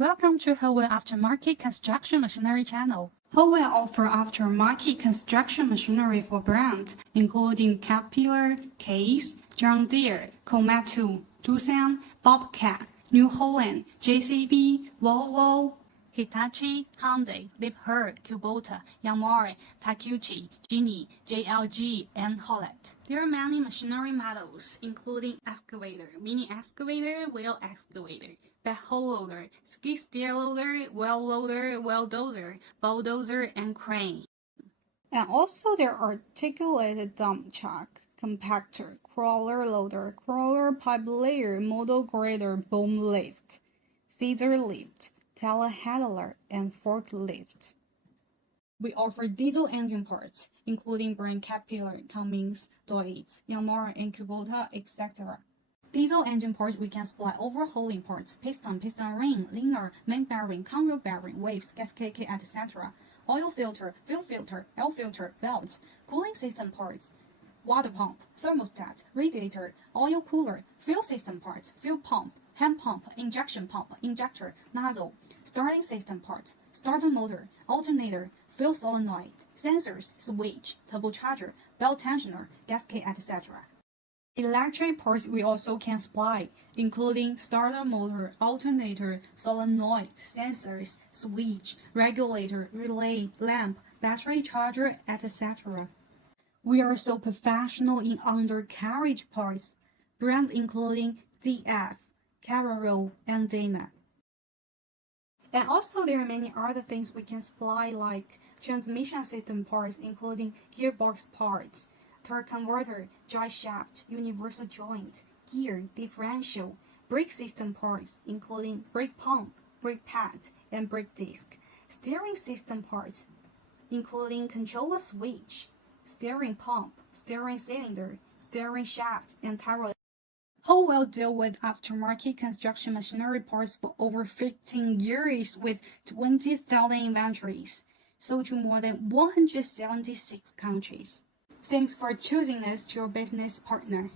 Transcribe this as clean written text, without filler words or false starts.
Welcome to Holdwell Aftermarket Construction Machinery channel. Holdwell offer aftermarket construction machinery for brands including Caterpillar, Case, John Deere, Komatsu, Doosan, Bobcat, New Holland, JCB, Volvo, Hitachi, Hyundai, Liebherr, Kubota, Yamaha, Takeuchi, Genie, JLG, and Holdwell. There are many machinery models, including excavator, mini excavator, wheel excavator, backhoe loader, skid steer loader, wheel loader, wheel dozer, bulldozer, and crane. and also there are articulated dump truck, compactor, crawler loader, crawler pipe layer, motor grader, boom lift, scissor lift, telehandler, and forklift. We offer diesel engine parts, including brand Caterpillar, Cummins, Deutz, Yamaha, and Kubota, etc. Diesel engine parts we can supply overhauling parts, piston ring, linear, main bearing, conwheel bearing, waves, gasket kit, etc. Oil filter, fuel filter, air filter, belt, cooling system parts, water pump, thermostat, radiator, oil cooler, fuel system parts, fuel pump, hand pump, injection pump, injector, nozzle, starting system parts, starter motor, alternator, fuel solenoid, sensors, switch, turbocharger, belt tensioner, gasket, etc. Electric parts we also can supply, including starter motor, alternator, solenoid, sensors, switch, regulator, relay, lamp, battery charger, etc. We are so professional in undercarriage parts, brands including DF, Carraro, and Dana. And also there are many other things we can supply like transmission system parts including gearbox parts, torque converter, drive shaft, universal joint, gear, differential, brake system parts including brake pump, brake pad, and brake disc, steering system parts including controller switch, steering pump, steering cylinder, steering shaft, and tire. Holdwell deal with aftermarket construction machinery parts for over 15 years with 20,000 inventories, sold to more than 176 countries. Thanks for choosing us to your business partner.